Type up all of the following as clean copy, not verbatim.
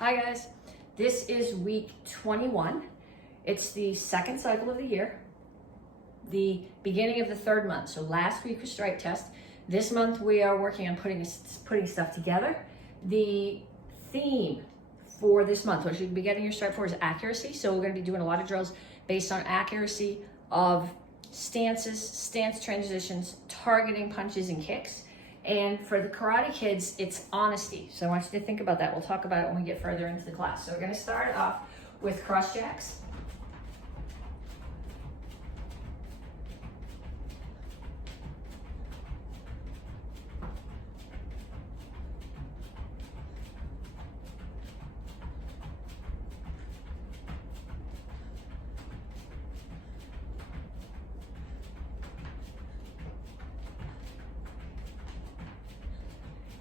Hi guys, this is week 21. It's the second cycle of the year, the beginning of the third month. So last week was strike test. This month we are working on putting stuff together. The theme for this month, what you should be getting your strike for, is accuracy. So we're going to be doing a lot of drills based on accuracy of stances, stance transitions, targeting punches and kicks. And for the karate kids, it's honesty. So I want you to think about that. We'll talk about it when we get further into the class. So we're going to start off with cross jacks.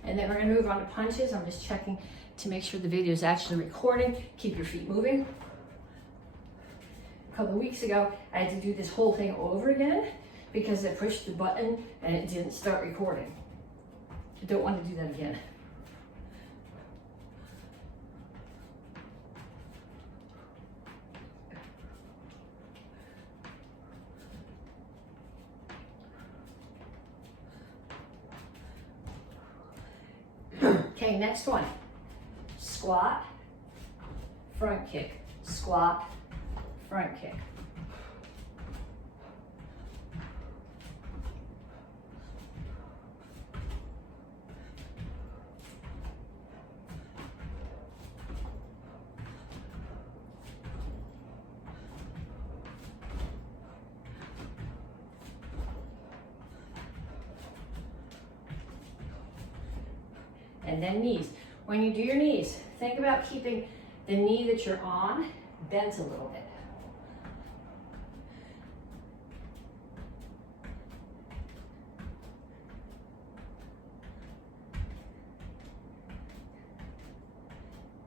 And then we're going to move on to punches. I'm just checking to make sure the video is actually recording. Keep your feet moving. A couple of weeks ago, I had to do this whole thing over again because I pushed the button and it didn't start recording. I don't want to do that again. Okay, next one. Squat, front kick, squat, front kick. And then knees. When you do your knees, think about keeping the knee that you're on bent a little bit.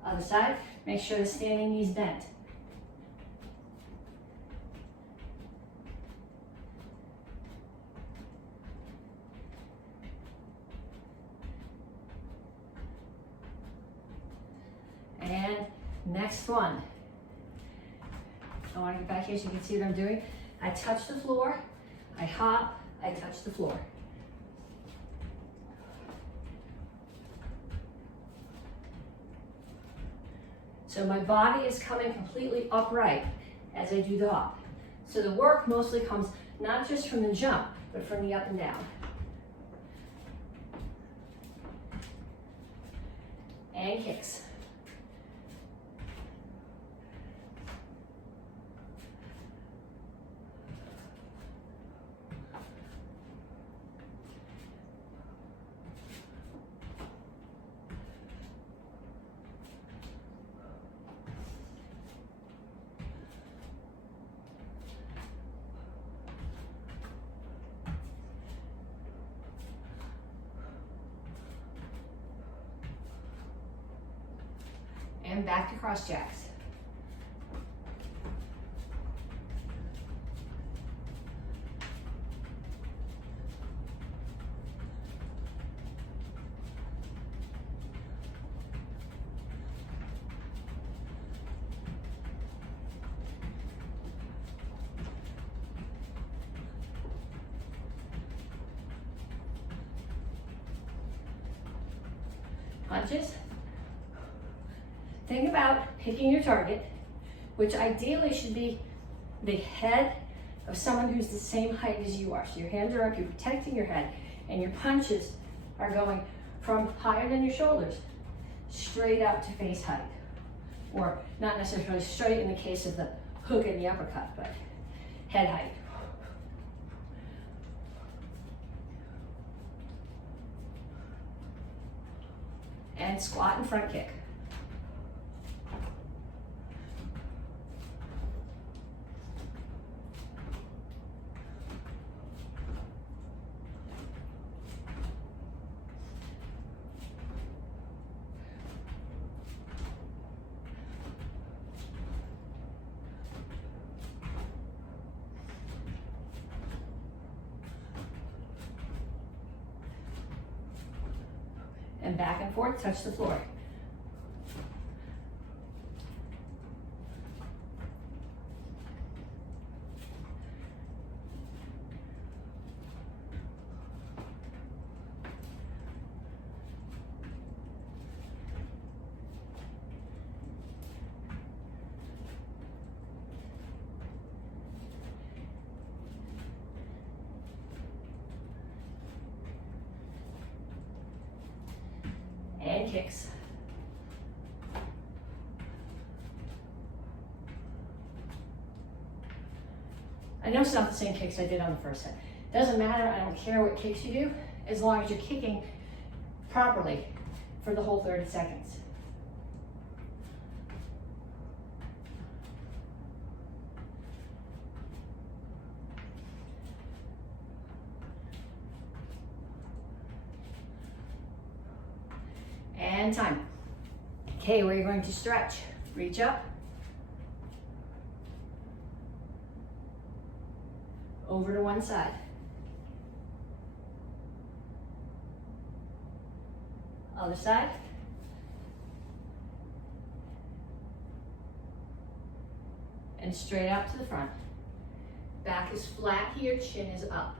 Other side, make sure the standing knee's bent. And next one. I want to get back here so you can see what I'm doing. I touch the floor, I hop, I touch the floor. So my body is coming completely upright as I do the hop. So the work mostly comes not just from the jump, but from the up and down. And kicks. And back to cross jacks. Punches. Think about picking your target, which ideally should be the head of someone who's the same height as you are. So your hands are up, you're protecting your head, and your punches are going from higher than your shoulders, straight out to face height. Or not necessarily straight in the case of the hook and the uppercut, but head height. And squat and front kick. and back and forth, touch the floor. kicks. I know it's not the same kicks I did on the first set. Doesn't matter, I don't care what kicks you do, as long as you're kicking properly for the whole 30 seconds. And time. Okay, we're going to stretch. Reach up. Over to one side. Other side. And straight out to the front. Back is flat here, chin is up.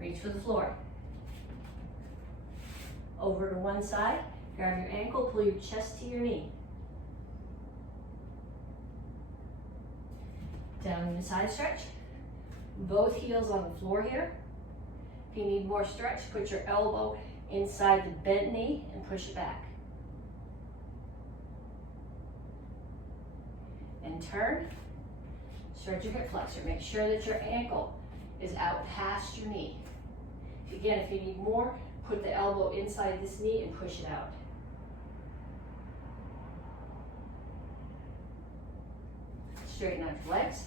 Reach for the floor. Over to one side, grab your ankle, pull your chest to your knee. Down in the side stretch. Both heels on the floor here. If you need more stretch, put your elbow inside the bent knee and push it back. And turn. Stretch your hip flexor. Make sure that your ankle is out past your knee. Again, if you need more, put the elbow inside this knee and push it out. Straighten out your legs.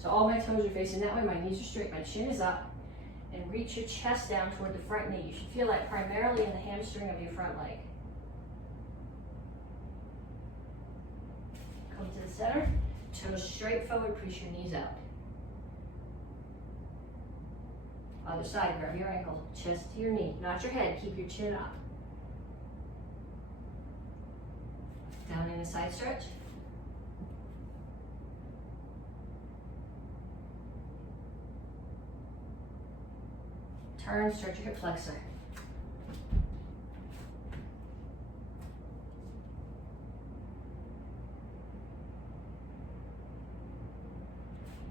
So all my toes are facing that way, my knees are straight, my chin is up, and reach your chest down toward the front knee. You should feel that primarily in the hamstring of your front leg. Come to the center, toes straight forward, push your knees out. Other side, grab your ankle, chest to your knee, not your head, keep your chin up. Down in a side stretch. Turn, stretch your hip flexor.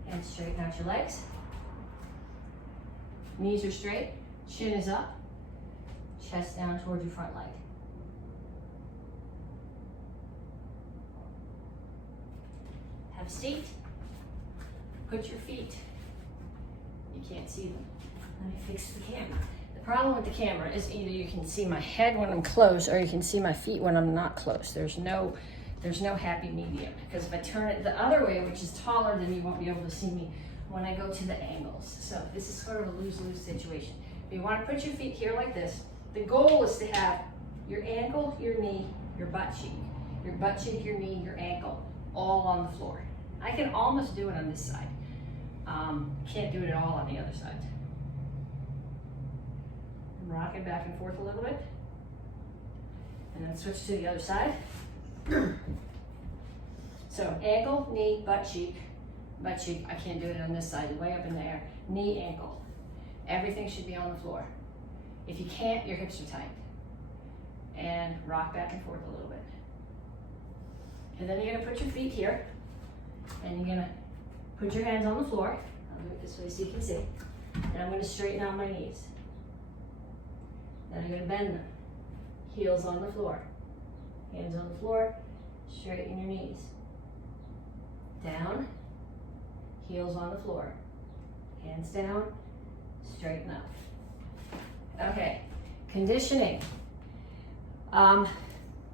And straighten out your legs. Knees are straight, chin is up, chest down towards your front leg. Have a seat. Put your feet. You can't see them. Let me fix the camera. The problem with the camera is either you can see my head when I'm closed or you can see my feet when I'm not closed. There's no happy medium, because if I turn it the other way, which is taller, then you won't be able to see me when I go to the angles. So this is sort of a lose-lose situation. You want to put your feet here like this. The goal is to have your ankle, your knee, your butt cheek, your knee, your ankle, all on the floor. I can almost do it on this side. Can't do it at all on the other side. Rock it back and forth a little bit. And then switch to the other side. So ankle, knee, butt cheek. I can't do it on this side, way up in the air. Knee, ankle. Everything should be on the floor. If you can't, your hips are tight. And rock back and forth a little bit. And then you're gonna put your feet here, and you're gonna put your hands on the floor. I'll do it this way so you can see. And I'm gonna straighten out my knees. Then I'm gonna bend them. Heels on the floor. Hands on the floor, straighten your knees. Down. Heels on the floor. Hands down, straighten up. Okay, conditioning.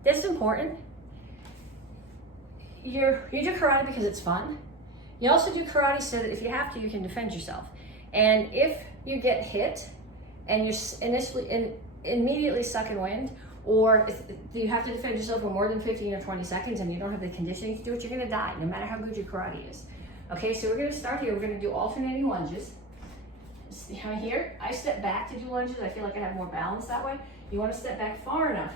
This is important. You do karate because it's fun. You also do karate so that if you have to, you can defend yourself. And if you get hit and you're immediately sucking wind, or if you have to defend yourself for more than 15 or 20 seconds and you don't have the conditioning to do it, you're gonna die, no matter how good your karate is. Okay, so we're gonna start here. We're gonna do alternating lunges. Here, I step back to do lunges. I feel like I have more balance that way. You wanna step back far enough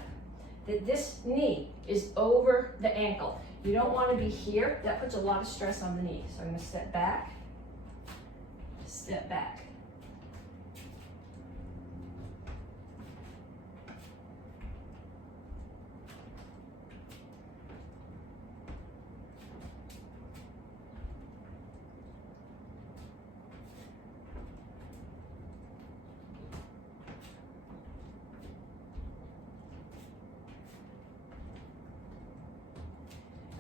that this knee is over the ankle. You don't wanna be here. That puts a lot of stress on the knee. So I'm gonna step back, step back.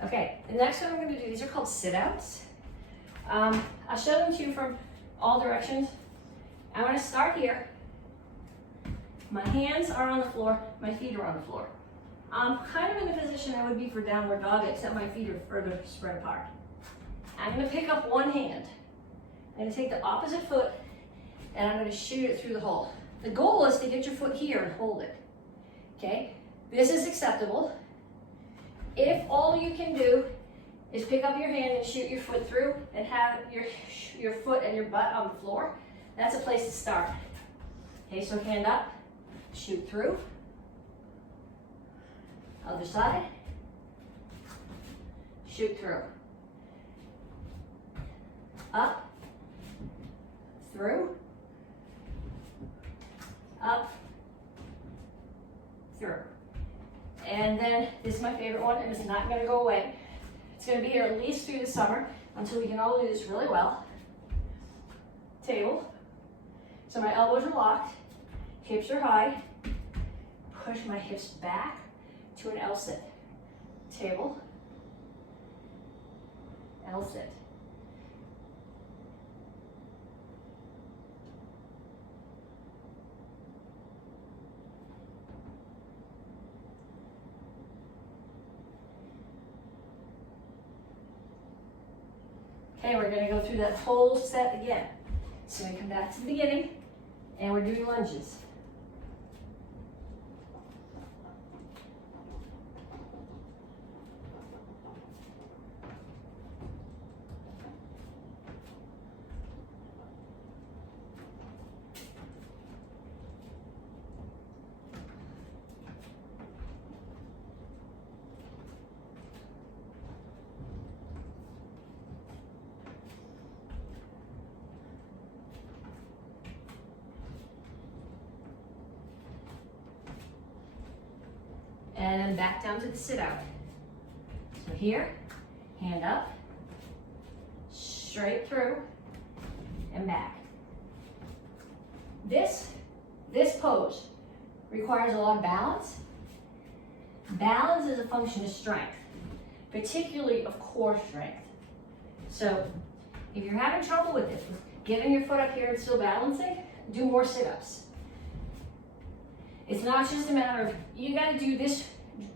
Okay, the next one I'm going to do, these are called sit-outs. I'll show them to you from all directions. I'm going to start here. My hands are on the floor, my feet are on the floor. I'm kind of in the position I would be for downward dog, except my feet are further spread apart. I'm going to pick up one hand. I'm going to take the opposite foot and I'm going to shoot it through the hole. The goal is to get your foot here and hold it. Okay, this is acceptable. If all you can do is pick up your hand and shoot your foot through and have your foot and your butt on the floor, that's a place to start. Okay, so hand up, shoot through. Other side, shoot through. Up, through, up, through. And then this is my favorite one, and it's not going to go away. It's going to be here at least through the summer until we can all do this really well. Table. So my elbows are locked, hips are high. Push my hips back to an L sit. Table, L sit. Okay, we're going to go through that whole set again. So we come back to the beginning, and we're doing lunges. And then back down to the sit out. So here, hand up, straight through, and back. This pose requires a lot of balance. Balance is a function of strength, particularly of core strength. So if you're having trouble with this, getting your foot up here and still balancing, do more sit-ups. It's not just a matter of, you got to do this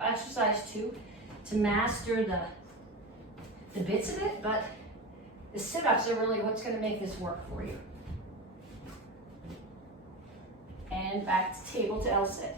exercise too to master the bits of it, but the sit-ups are really what's going to make this work for you. And back to table to L sit.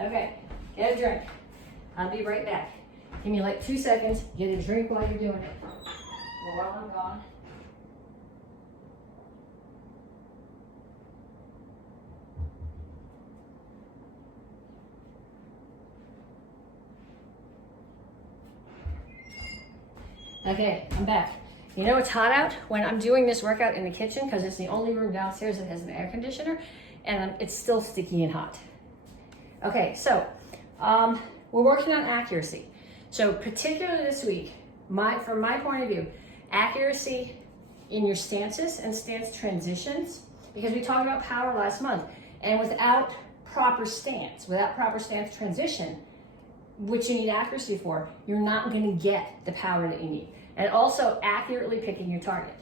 Okay, get a drink. I'll be right back. Give me like 2 seconds. Get a drink while you're doing it. Or while I'm gone. Okay, I'm back. You know it's hot out when I'm doing this workout in the kitchen because it's the only room downstairs that has an air conditioner, and it's still sticky and hot. Okay, so we're working on accuracy. So particularly this week, from my point of view, accuracy in your stances and stance transitions, because we talked about power last month, and without proper stance transition, which you need accuracy for, you're not going to get the power that you need. And also accurately picking your target.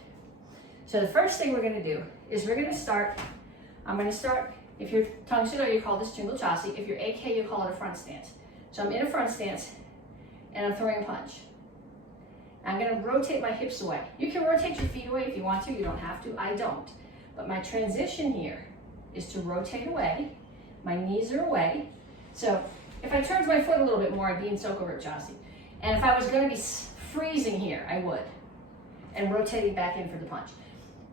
So the first thing we're going to do is I'm going to start, if you're Tang Soo Do, you call this Jingle Chassi. If you're AK, you call it a front stance. So I'm in a front stance, and I'm throwing a punch. I'm going to rotate my hips away. You can rotate your feet away if you want to. You don't have to. I don't. But my transition here is to rotate away. My knees are away. So if I turned my foot a little bit more, I'd be in Sokover Chassi. And if I was going to be freezing here, I would. And rotating back in for the punch.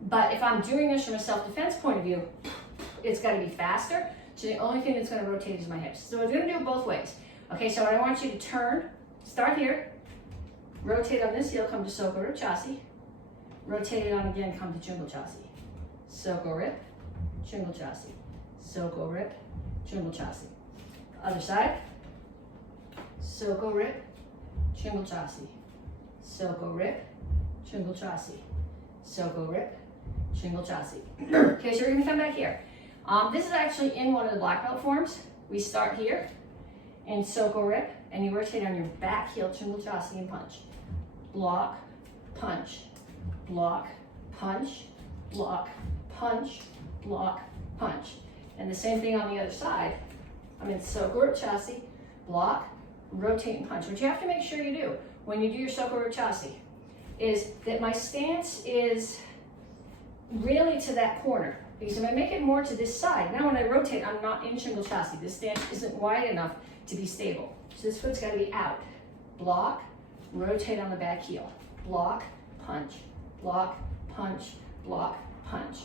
But if I'm doing this from a self-defense point of view, it's got to be faster. So the only thing that's going to rotate is my hips. So we're going to do it both ways. Okay, so I want you to turn, start here, Rotate on this heel, come to Soko Rip Chassi. Rotate it on again, come to Jungle Chassi. Soko Rip, Jungle Chassi. Soko Rip, Jungle Chassi. Other side. Soko Rip, Jungle Chassi. Soko Rip, Jungle Chassi. Soko Rip, Jungle Chassi. Okay, so we're gonna come back here. This is actually in one of the black belt forms. We start here and Soko Rip, and you rotate on your back heel, Jungle Chassi, and punch. Block, punch, block, punch, block, punch, block, punch. And the same thing on the other side. I'm in Soko Rip Chassi, block, rotate, and punch. What you have to make sure you do when you do your Soko Rip Chassi is that my stance is really to that corner. Because if I make it more to this side, now when I rotate, I'm not in Jungle Chassi. This stance isn't wide enough to be stable. So this foot's gotta be out. Block, rotate on the back heel. Block, punch, block, punch, block, punch.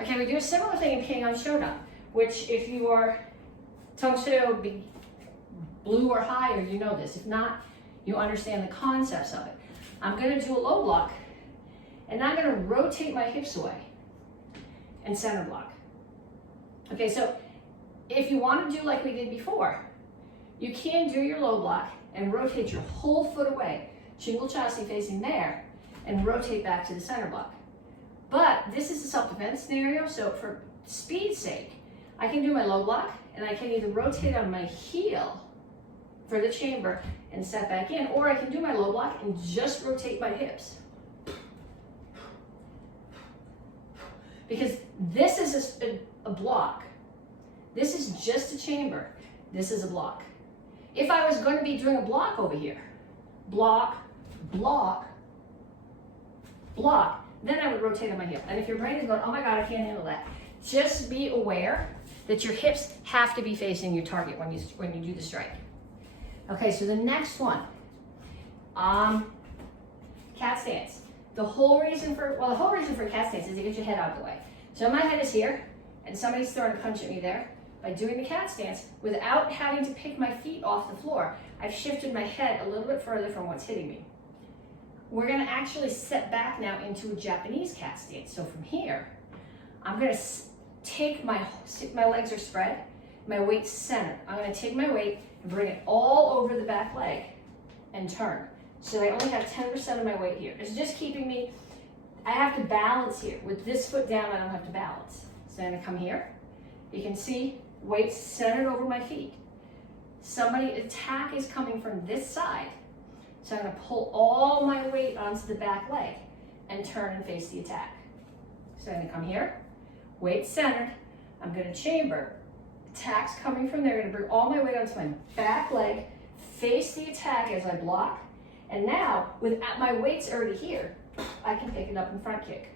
Okay, we do a similar thing in King on Shodan, which if you are Tang Soo Do blue or higher, you know this. If not, you understand the concepts of it. I'm gonna do a low block, and I'm gonna rotate my hips away and center block. Okay, so if you wanna do like we did before, you can do your low block and rotate your whole foot away, Jungle Chassi facing there, and rotate back to the center block. But this is a self-defense scenario, so for speed's sake, I can do my low block, and I can either rotate on my heel for the chamber and step back in, or I can do my low block and just rotate my hips. Because this is a block. This is just a chamber. This is a block. If I was going to be doing a block over here, block, block, block, then I would rotate on my heel. And if your brain is going, oh my God, I can't handle that, just be aware that your hips have to be facing your target when you do the strike. Okay, so the next one, cat stance. The whole reason for cat stance is to get your head out of the way. So my head is here, and somebody's throwing a punch at me there. By doing the cat stance, without having to pick my feet off the floor, I've shifted my head a little bit further from what's hitting me. We're gonna actually set back now into a Japanese cat stance. So from here, I'm gonna take my legs are spread, my weight's centered. I'm gonna take my weight and bring it all over the back leg and turn. So I only have 10% of my weight here. It's just keeping me, I have to balance here. With this foot down, I don't have to balance. So I'm gonna come here. You can see weight centered over my feet. Attack is coming from this side. So I'm gonna pull all my weight onto the back leg and turn and face the attack. So I'm gonna come here, weight centered. I'm gonna chamber. Attack's coming from there. I'm gonna bring all my weight onto my back leg, face the attack as I block. And now, with my weight's already here, I can pick it up and front kick.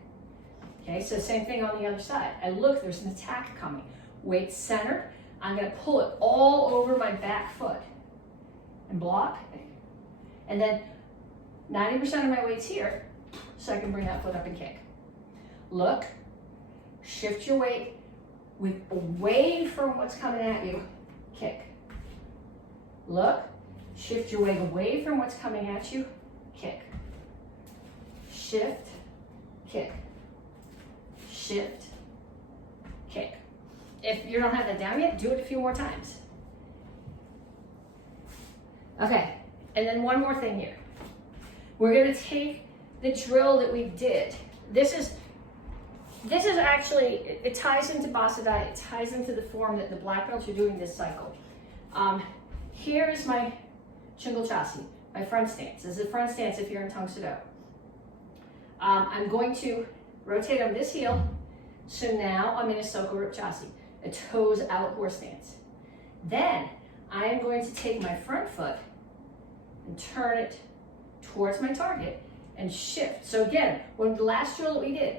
Okay, so same thing on the other side. I look, there's an attack coming. Weight centered. I'm gonna pull it all over my back foot and block. And then 90% of my weight's here, so I can bring that foot up and kick. Look, shift your weight away from what's coming at you, kick. Look, shift your weight away from what's coming at you, kick. Shift, kick. Shift, kick. If you don't have that down yet, do it a few more times. Okay, and then one more thing here. We're gonna take the drill that we did. This is actually, it ties into Basadai, it ties into the form that the black belts are doing this cycle. Here is my Jungle Chassi, my front stance. This is a front stance if you're in Tang Soo Do. I'm going to rotate on this heel, so now I'm in a Soko Rip Chassi, a toes out horse stance. Then I am going to take my front foot and turn it towards my target and shift. So again, when the last drill that we did,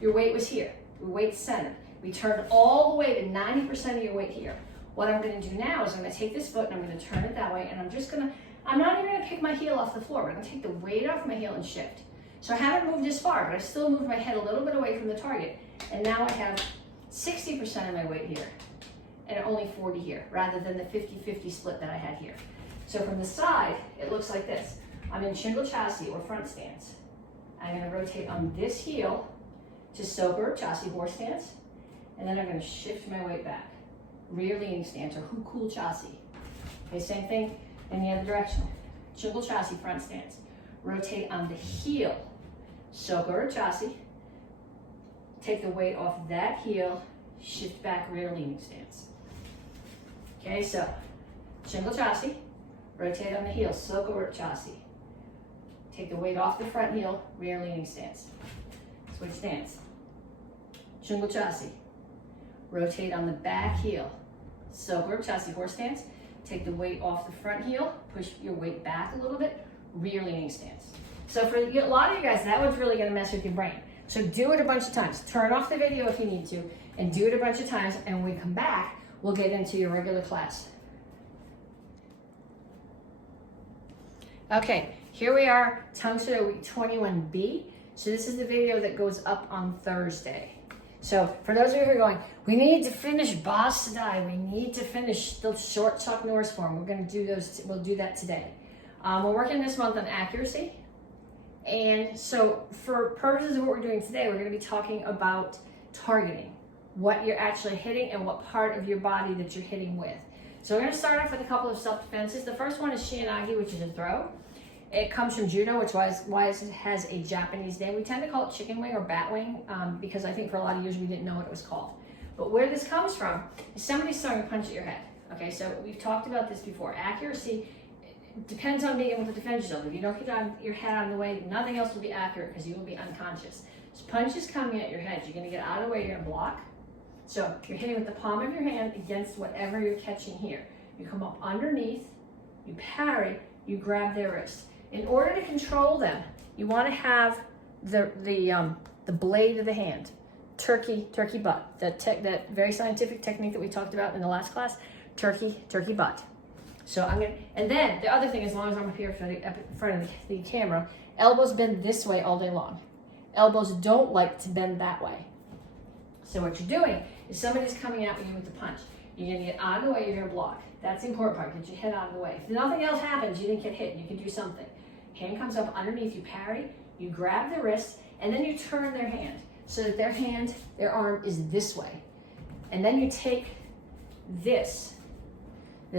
your weight was here, your weight's centered. We turned all the way to 90% of your weight here. What I'm gonna do now is I'm gonna take this foot and I'm gonna turn it that way, and I'm not even gonna pick my heel off the floor. I'm gonna take the weight off my heel and shift. So I haven't moved as far, but I still moved my head a little bit away from the target. And now I have 60% of my weight here and only 40 here, rather than the 50-50 split that I had here. So from the side, it looks like this. I'm in shingle chassis or front stance. I'm gonna rotate on this heel to soaker chassis horse stance, and then I'm gonna shift my weight back. Rear leaning stance or cool chassis. Okay, same thing in the other direction. Shingle chassis, front stance. Rotate on the heel, soaker chassis. Take the weight off that heel, shift back, rear leaning stance. Okay, so shingle chassis, rotate on the heel, soaker chassis. Take the weight off the front heel, rear leaning stance. Switch stance. Shingle chassis, rotate on the back heel, soaker chassis horse stance. Take the weight off the front heel, push your weight back a little bit, rear leaning stance. So for a lot of you guys, that one's really gonna mess with your brain. So do it a bunch of times. Turn off the video if you need to, and do it a bunch of times, and when we come back, we'll get into your regular class. Okay, here we are, Tang Soo Do week 21B. So this is the video that goes up on Thursday. So for those of you who are going, we need to finish Boss today. We need to finish the short Chuck Norris form. We're gonna do those, we'll do that today. We're working this month on accuracy. And so for purposes of what we're doing today, we're gonna be talking about targeting, what you're actually hitting and what part of your body that you're hitting with. So we're gonna start off with a couple of self-defenses. The first one is Shianagi, which is a throw. It comes from judo, which is why it has a Japanese name. We tend to call it chicken wing or bat wing because I think for a lot of years we didn't know what it was called. But where this comes from is somebody's throwing a punch at your head. Okay, so we've talked about this before. Accuracy depends on being able to defend yourself. If you don't get your head out of the way, nothing else will be accurate because you will be unconscious. So punch is coming at your head. You're gonna get out of the way, you're gonna block. So you're hitting with the palm of your hand against whatever you're catching here. You come up underneath, you parry, you grab their wrist. In order to control them, you want to have the blade of the hand, turkey butt. That very scientific technique that we talked about in the last class, turkey butt. So I'm gonna, and then the other thing, as long as I'm up here in front of the camera, elbows bend this way all day long. Elbows don't like to bend that way. So what you're doing is somebody's coming at you with the punch. You're gonna get out of the way, you're gonna block. That's the important part, get your head out of the way. If nothing else happens, you didn't get hit, you can do something. Hand comes up underneath, you parry, you grab the wrist, and then you turn their hand so that their arm is this way. And then you take this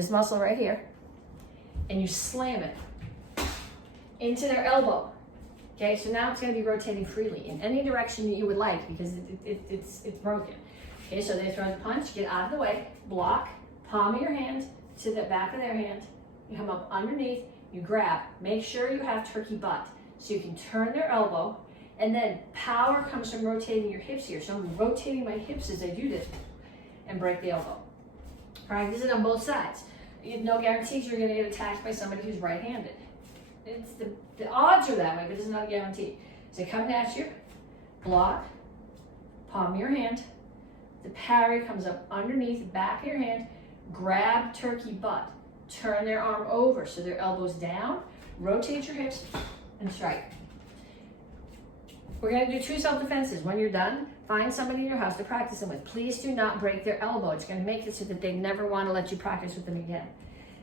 muscle right here, and you slam it into their elbow. Okay, so now it's gonna be rotating freely in any direction that you would like because it's broken. Okay, so they throw the punch, get out of the way, block, palm of your hand to the back of their hand, you come up underneath, you grab, make sure you have turkey butt so you can turn their elbow, and then power comes from rotating your hips here. So I'm rotating my hips as I do this and break the elbow. Practice it on both sides. No guarantees you're gonna get attacked by somebody who's right-handed. It's the odds are that way, but it's not a guarantee. So come at you, block, palm of your hand, the parry comes up underneath, back of your hand, grab turkey butt, turn their arm over so their elbow's down, rotate your hips, and strike. We're gonna do 2 self-defenses. When you're done, find somebody in your house to practice them with. Please do not break their elbow. It's gonna make it so that they never wanna let you practice with them again.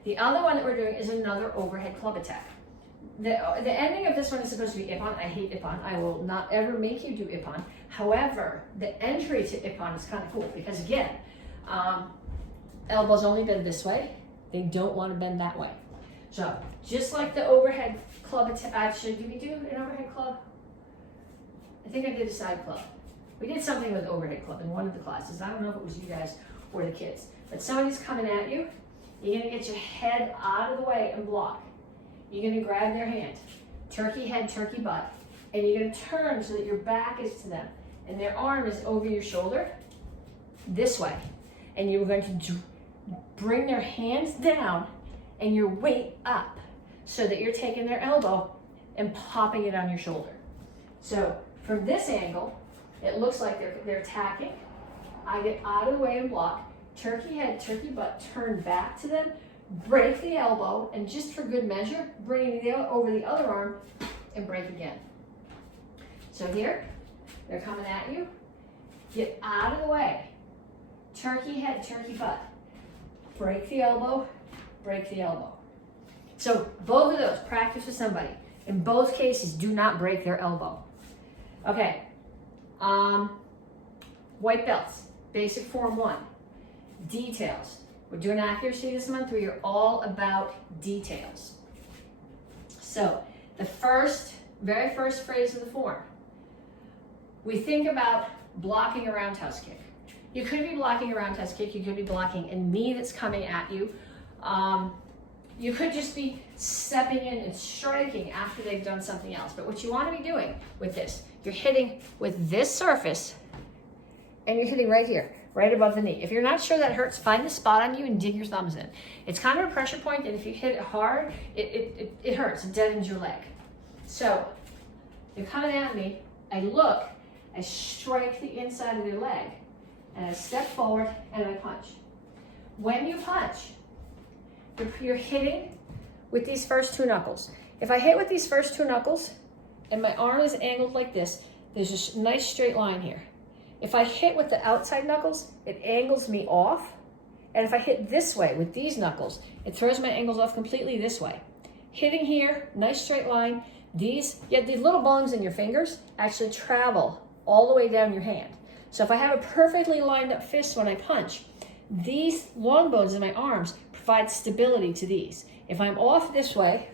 The other one that we're doing is another overhead club attack. The ending of this one is supposed to be Ippon. I hate Ippon. I will not ever make you do Ippon. However, the entry to Ippon is kind of cool because again, elbows only bend this way. They don't want to bend that way. So just like the overhead club attack, actually, did we do an overhead club? I think I did a side club. We did something with overhead club in one of the classes. I don't know if it was you guys or the kids, but somebody's coming at you. You're gonna get your head out of the way and block. You're gonna grab their hand, turkey head, turkey butt, and you're gonna turn so that your back is to them and their arm is over your shoulder this way. And you're going to bring their hands down and your weight up so that you're taking their elbow and popping it on your shoulder. So from this angle, it looks like they're attacking. I get out of the way and block, turkey head, turkey butt, turn back to them, break the elbow, and just for good measure, bring it over the other arm and break again. So here, they're coming at you. Get out of the way. Turkey head, turkey butt. Break the elbow, break the elbow. So both of those, practice with somebody. In both cases, do not break their elbow. Okay, white belts, basic form 1, details. We're doing accuracy this month. We are all about details. So the very first phrase of the form, we think about blocking a roundhouse kick. You could be blocking a roundhouse kick. You could be blocking a knee that's coming at you. You could just be stepping in and striking after they've done something else. But what you want to be doing with this, you're hitting with this surface and you're hitting right here, right above the knee. If you're not sure that hurts, find the spot on you and dig your thumbs in. It's kind of a pressure point, and if you hit it hard, it hurts, it deadens your leg. So you're coming at me, I look, I strike the inside of their leg, and I step forward and I punch. When you punch, you're hitting with these first 2 knuckles. If I hit with these first 2 knuckles and my arm is angled like this, there's a nice straight line here. If I hit with the outside knuckles, it angles me off. And if I hit this way with these knuckles, it throws my angles off completely this way. Hitting here, nice straight line. These little bones in your fingers actually travel all the way down your hand. So if I have a perfectly lined up fist when I punch, these long bones in my arms provide stability to these. If I'm off this way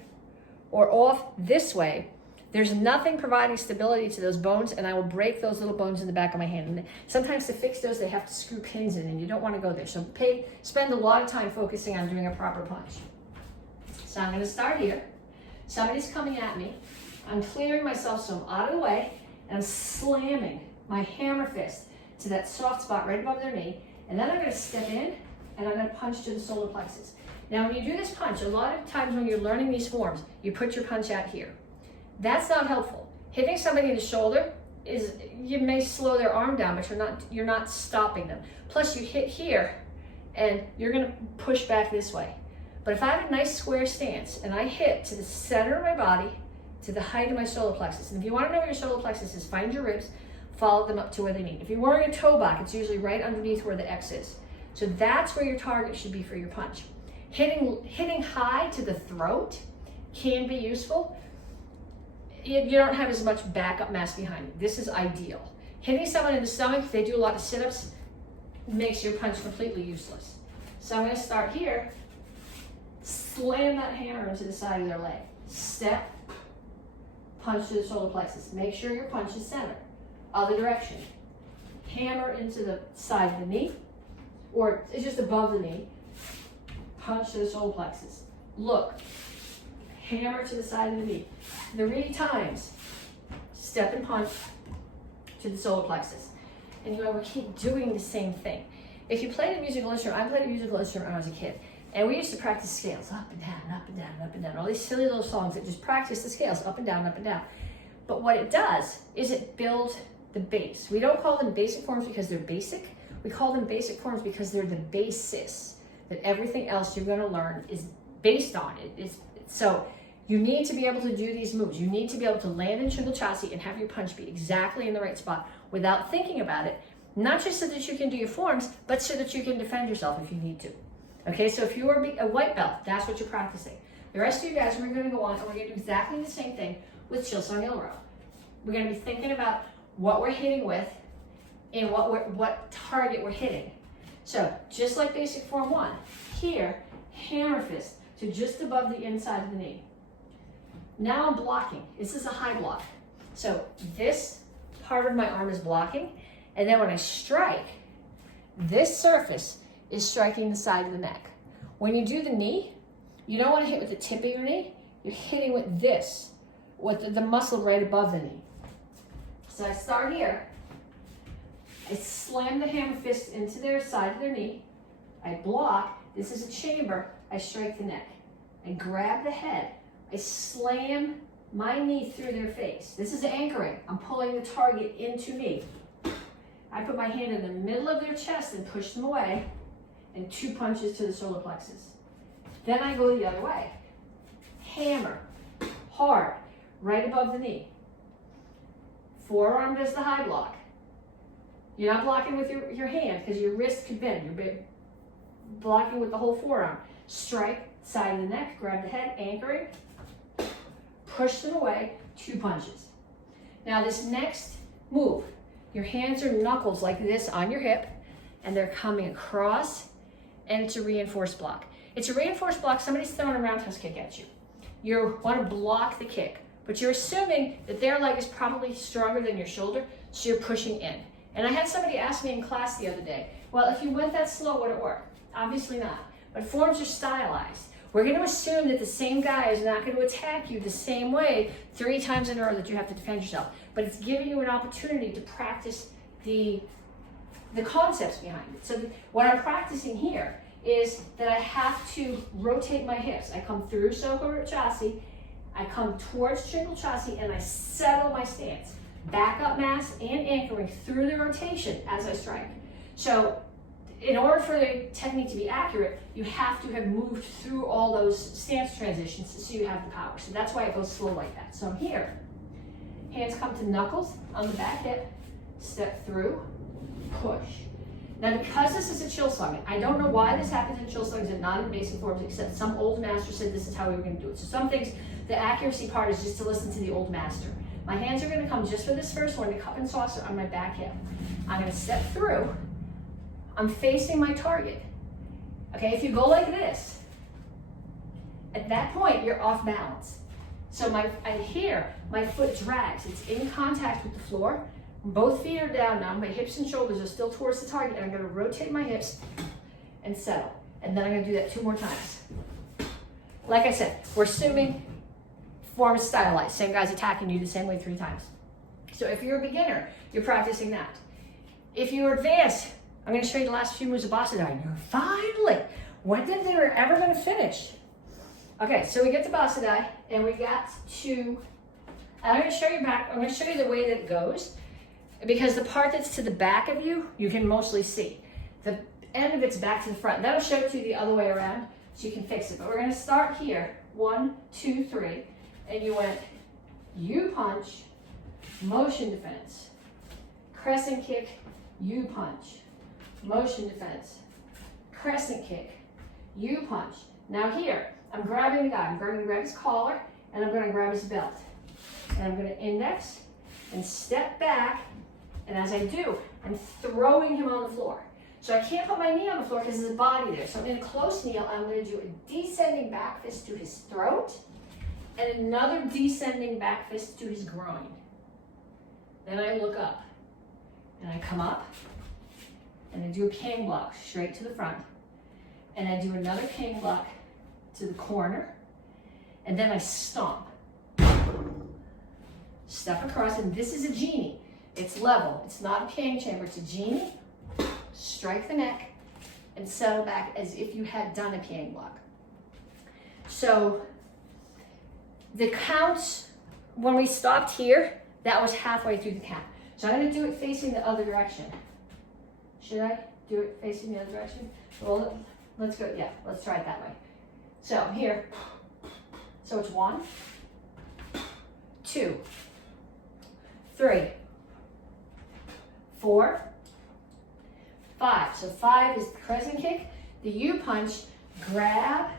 or off this way, there's nothing providing stability to those bones, and I will break those little bones in the back of my hand. And sometimes to fix those, they have to screw pins in, and you don't want to go there. So spend a lot of time focusing on doing a proper punch. So I'm going to start here. Somebody's coming at me. I'm clearing myself so I'm out of the way, and I'm slamming my hammer fist to that soft spot right above their knee. And then I'm going to step in, and I'm going to punch to the solar plexus. Now, when you do this punch, a lot of times when you're learning these forms, you put your punch out here. That's not helpful. Hitting somebody in the shoulder you may slow their arm down, but you're not stopping them. Plus, you hit here, and you're going to push back this way. But if I have a nice square stance and I hit to the center of my body, to the height of my solar plexus, and if you want to know where your solar plexus is, find your ribs, follow them up to where they meet. If you're wearing a toe box, it's usually right underneath where the X is. So that's where your target should be for your punch. Hitting high to the throat can be useful. You don't have as much backup mass behind it. This is ideal. Hitting someone in the stomach, if they do a lot of sit-ups, makes your punch completely useless. So I'm going to start here. Slam that hammer into the side of their leg. Step, punch to the solar plexus. Make sure your punch is centered. Other direction. Hammer into the side of the knee, or it's just above the knee. Punch to the solar plexus. Look. Hammer to the side of the knee. 3 times. Step and punch to the solar plexus. And we keep doing the same thing. If you played a musical instrument, I played a musical instrument when I was a kid. And we used to practice scales, up and down, up and down, up and down. All these silly little songs that just practice the scales, up and down, up and down. But what it does is it builds the base. We don't call them basic forms because they're basic. We call them basic forms because they're the basis that everything else you're going to learn is based on. So you need to be able to do these moves. You need to be able to land in shingle chassis and have your punch be exactly in the right spot without thinking about it. Not just so that you can do your forms, but so that you can defend yourself if you need to. Okay, so if you are a white belt, that's what you're practicing. The rest of you guys, we're going to go on and we're going to do exactly the same thing with Chilsung Ilro. We're going to be thinking about what we're hitting with and what target we're hitting. So just like basic form 1, here, hammer fist to just above the inside of the knee. Now I'm blocking. This is a high block. So this part of my arm is blocking, and then when I strike, this surface is striking the side of the neck. When you do the knee, you don't want to hit with the tip of your knee. You're hitting with this, with the muscle right above the knee. So I start here. I slam the hammer fist into their side of their knee. I block. This is a chamber. I strike the neck. I grab the head. I slam my knee through their face. This is anchoring. I'm pulling the target into me. I put my hand in the middle of their chest and push them away, and 2 punches to the solar plexus. Then I go the other way. Hammer, hard, right above the knee. Forearm does the high block. You're not blocking with your hand because your wrist could bend. You're blocking with the whole forearm. Strike, side of the neck, grab the head, anchoring, push them away, 2 punches. Now this next move, your hands are knuckles like this on your hip, and they're coming across, and it's a reinforced block. It's a reinforced block, somebody's throwing a roundhouse kick at you. You want to block the kick, but you're assuming that their leg is probably stronger than your shoulder, so you're pushing in. And I had somebody ask me in class the other day, well, if you went that slow, would it work? Obviously not, but forms are stylized. We're going to assume that the same guy is not going to attack you the same way 3 times in a row that you have to defend yourself, but it's giving you an opportunity to practice the concepts behind it. So what I'm practicing here is that I have to rotate my hips. I come through Soko Chassi, I come towards Triple Chassi, and I settle my stance. Back up mass and anchoring through the rotation as I strike. So in order for the technique to be accurate, you have to have moved through all those stance transitions so you have the power. So that's why it goes slow like that. So I'm here. Hands come to knuckles on the back hip, step through, push. Now because this is a chill slung, I don't know why this happens in chill slungs and not in basic forms, except some old master said this is how we were going to do it. So some things, the accuracy part is just to listen to the old master. My hands are going to come just for this first one, the cup and saucer on my back hip. I'm going to step through. I'm facing my target. Okay, if you go like this, at that point you're off balance. So here, my foot drags. It's in contact with the floor. Both feet are down now. My hips and shoulders are still towards the target, and I'm going to rotate my hips and settle. And then I'm going to do that 2 more times. Like I said, we're assuming form is stylized. Same guy's attacking you the same way 3 times. So if you're a beginner, you're practicing that. If you're advanced, I'm going to show you the last few moves of Basadai. And you're finally, when did they were ever going to finish? Okay, so we get to Basadai, and we got to, I'm going to show you back, I'm going to show you the way that it goes, because the part that's to the back of you, you can mostly see. The end of it's back to the front. That'll show it to you the other way around, so you can fix it. But we're going to start here, 1, 2, 3, and you went U-punch, motion defense, crescent kick, U-punch, motion defense, crescent kick, U-punch. Now here, I'm grabbing the guy. I'm going to grab his collar, and I'm going to grab his belt. And I'm going to index and step back, and as I do, I'm throwing him on the floor. So I can't put my knee on the floor because there's a body there. So I'm in a close kneel. I'm going to do a descending back fist to his throat, and another descending back fist to his groin. Then I look up, and I come up, and I do a king block straight to the front, and I do another king block to the corner, and then I stomp. Step across, and this is a genie. It's level. It's not a king chamber. It's a genie. Strike the neck, and settle back as if you had done a king block. So the counts, when we stopped here, that was halfway through the count. So I'm going to do it facing the other direction. Should I do it facing the other direction? Well, let's go. Yeah, let's try it that way. So I'm here. So it's 1, 2, 3, 4, 5. So 5 is the crescent kick. The U-punch, grab,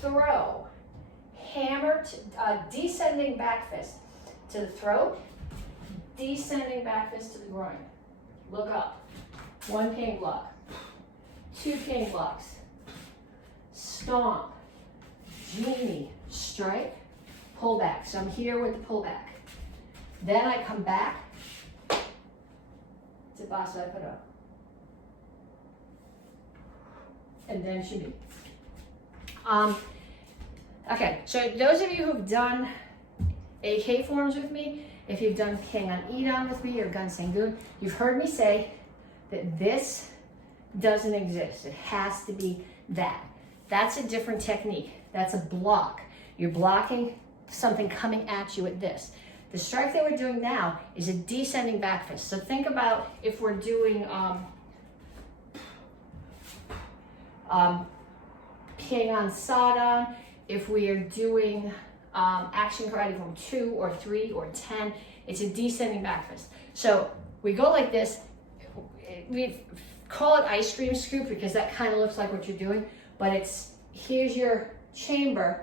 throw, hammer, descending back fist to the throat, descending back fist to the groin. Look up. 1 king block, 2 king blocks, stomp, genie, strike, pull back. So I'm here with the pull back. Then I come back to Basai Pada. And then Shimi. Okay, so those of you who've done AK forms with me, if you've done Kengan Idan with me or Gun Sengun, you've heard me say that this doesn't exist. It has to be that. That's a different technique. That's a block. You're blocking something coming at you at this. The strike that we're doing now is a descending back fist. So think about if we're doing Kengan Sadan, if we are doing action karate form 2 or 3 or 10, it's a descending back fist. So we go like this. We call it ice cream scoop because that kind of looks like what you're doing, but it's here's your chamber,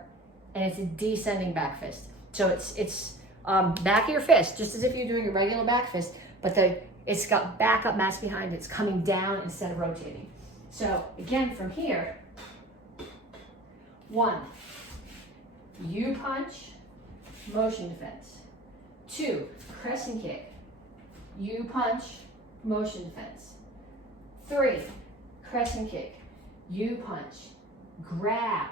and it's a descending back fist. So it's back of your fist, just as if you're doing a regular back fist, but it's got backup mass behind it. It's coming down instead of rotating. So again, from here, 1, U punch, motion defense. 2, crescent kick, U punch, motion defense. 3, crescent kick, U punch, grab,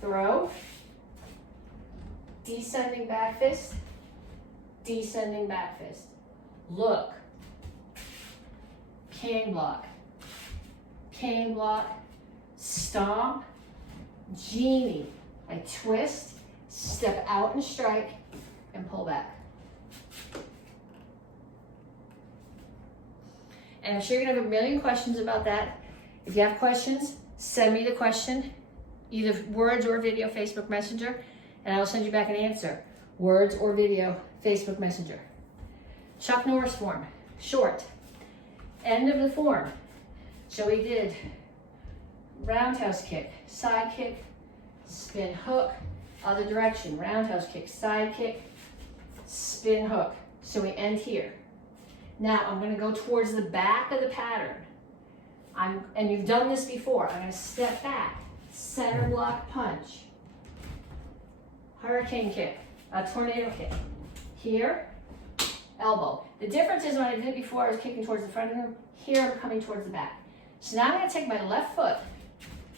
throw, descending back fist, descending back fist. Look, cane block, stomp, genie. I twist, step out and strike, and pull back. And I'm sure you're gonna have a million questions about that. If you have questions, send me the question, either words or video, Facebook Messenger, and I'll send you back an answer. Words or video, Facebook Messenger. Chuck Norris form, short. End of the form. So we did roundhouse kick, side kick, spin hook, other direction, roundhouse kick, side kick, spin hook. So we end here. Now I'm going to go towards the back of the pattern. And you've done this before. I'm going to step back, center block punch, hurricane kick, a tornado kick. Here, elbow. The difference is when I did it before, I was kicking towards the front of the room. Here, I'm coming towards the back. So now I'm going to take my left foot.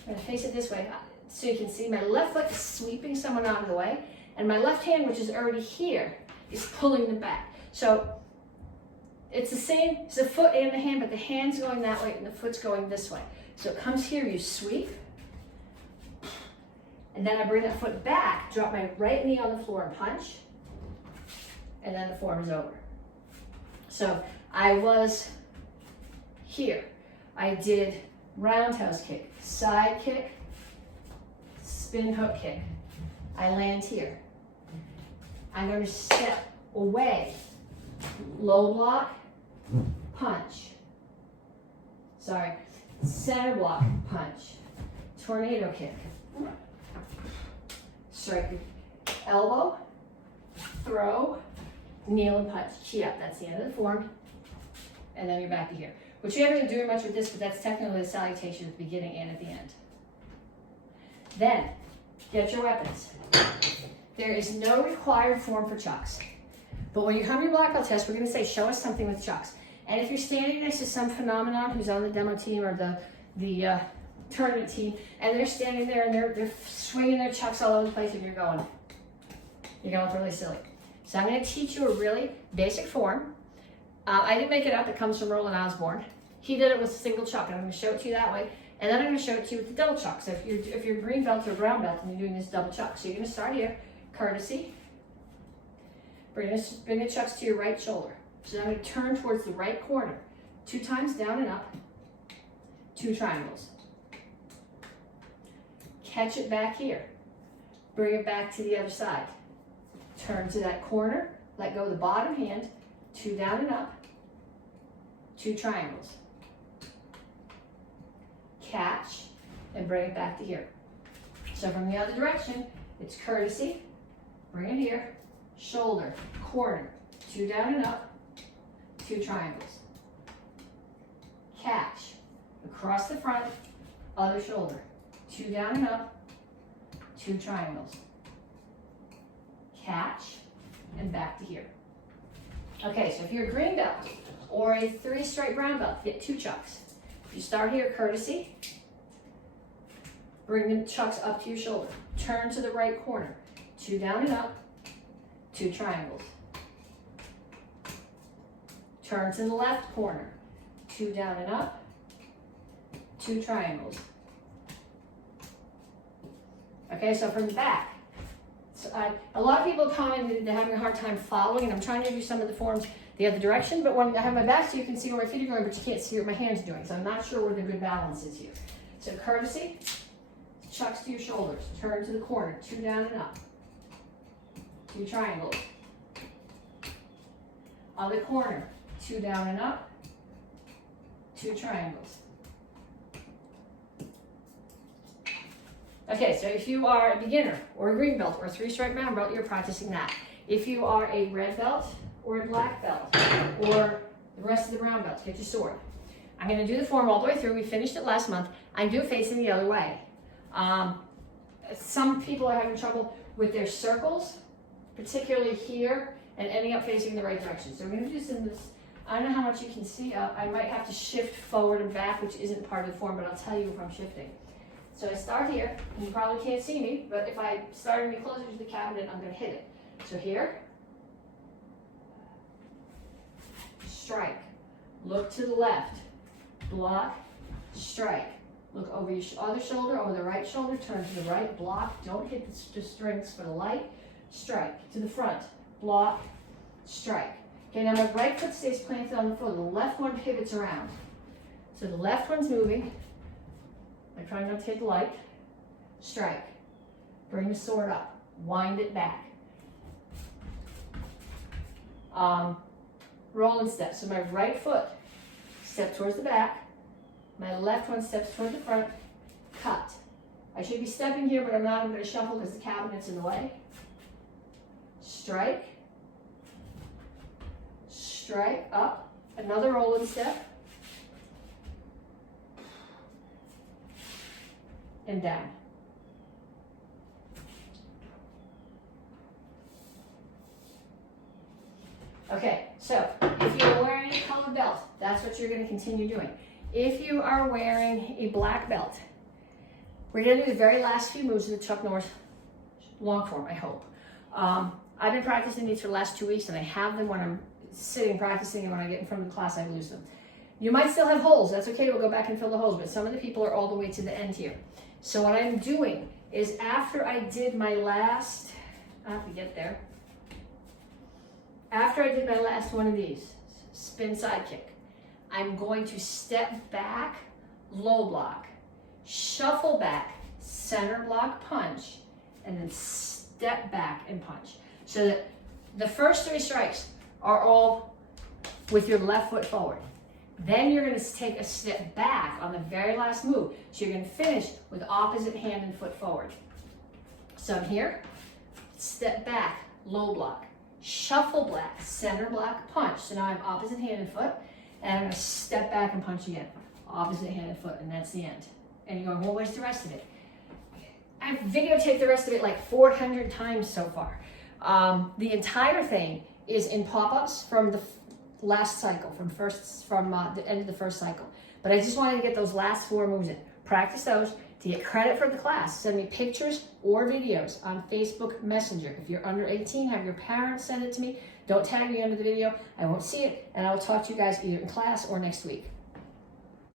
I'm going to face it this way so you can see my left foot is sweeping someone out of the way, and my left hand, which is already here, is pulling them back. So it's the same, it's the foot and the hand, but the hand's going that way and the foot's going this way. So it comes here, you sweep, and then I bring that foot back, drop my right knee on the floor and punch, and then the form is over. So I was here. I did roundhouse kick, side kick, spin hook kick. I land here. I'm going to step away, low block, punch. Sorry, center block, punch. Tornado kick. Strike, elbow, throw, kneel and punch. Key up, that's the end of the form. And then you're back to here. Which you haven't been doing much with this, but that's technically the salutation at the beginning and at the end. Then, get your weapons. There is no required form for chucks. But when you come to your black belt test, we're going to say, show us something with chucks. And if you're standing next to some phenomenon who's on the demo team or the tournament team, and they're standing there and they're swinging their chucks all over the place, and you're going really silly. So I'm going to teach you a really basic form. I didn't make it up. It comes from Roland Osborne. He did it with a single chuck, and I'm going to show it to you that way. And then I'm going to show it to you with the double chuck. So if you're green belt or brown belt and you're doing this double chuck, so you're going to start here, courtesy. Bring the chucks to your right shoulder. So I'm going to turn towards the right corner. 2 times down and up. 2 triangles. Catch it back here. Bring it back to the other side. Turn to that corner. Let go of the bottom hand. 2 down and up. 2 triangles. Catch and bring it back to here. So from the other direction, it's courtesy. Bring it here. Shoulder, corner, 2 down and up, 2 triangles. Catch, across the front, other shoulder, 2 down and up, 2 triangles. Catch, and back to here. Okay, so if you're a green belt or a 3-stripe brown belt, get 2 chucks. If you start here, courtesy, bring the chucks up to your shoulder. Turn to the right corner, 2 down and up, 2 triangles. Turn to the left corner, 2 down and up, 2 triangles. Okay, so from the back. So a lot of people commented they're having a hard time following, and I'm trying to do some of the forms the other direction, but when I have my back so you can see where my feet are going, but you can't see what my hands are doing, so I'm not sure where the good balance is here. So courtesy, chucks to your shoulders, turn to the corner, 2 down and up. 2 triangles. Other corner, 2 down and up, 2 triangles. Okay, so if you are a beginner or a green belt or a 3-stripe brown belt, you're practicing that. If you are a red belt or a black belt or the rest of the brown belts, get your sword. I'm going to do the form all the way through. We finished it last month. I do facing the other way. Some people are having trouble with their circles, particularly here, and ending up facing the right direction. So we're going to do some of this. I don't know how much you can see. I might have to shift forward and back, which isn't part of the form, but I'll tell you if I'm shifting. So I start here, and you probably can't see me, but if I start any closer to the cabinet, I'm going to hit it. So here, strike, look to the left, block, strike. Look over your other shoulder, over the right shoulder, turn to the right, block, don't hit the strings for the light, strike. To the front, block, strike. Okay, now my right foot stays planted on the floor, the left one pivots around. So the left one's moving, I'm trying not to hit the light, strike. Bring the sword up, wind it back. Roll and step, so my right foot step towards the back, my left one steps toward the front, cut. I should be stepping here, but I'm not. I'm going to shuffle because the cabinet's in the way. Strike. Strike, up. Another roll and step. And down. Okay, so if you're wearing a colored belt, that's what you're going to continue doing. If you are wearing a black belt, we're going to do the very last few moves of the Chuck Norris long form, I hope. I've been practicing these for the last 2 weeks, and I have them when I'm sitting practicing, and when I get in front of the class, I lose them. You might still have holes. That's okay. We'll go back and fill the holes, but some of the people are all the way to the end here. So what I'm doing is after I did my last, I have to get there. After I did my last one of these, spin side kick, I'm going to step back, low block, shuffle back, center block punch, and then step back and punch. So that the first 3 strikes are all with your left foot forward. Then you're going to take a step back on the very last move. So you're going to finish with opposite hand and foot forward. So I'm here, step back, low block, shuffle back, center block, punch. So now I'm opposite hand and foot. And I'm going to step back and punch again. Opposite hand and foot, and that's the end. And you're going, well, where's the rest of it? I've videotaped the rest of it like 400 times so far. The entire thing is in pop-ups from the last cycle, from the end of the first cycle. But I just wanted to get those last 4 moves in. Practice those to get credit for the class. Send me pictures or videos on Facebook Messenger. If you're under 18, have your parents send it to me. Don't tag me under the video. I won't see it, and I will talk to you guys either in class or next week.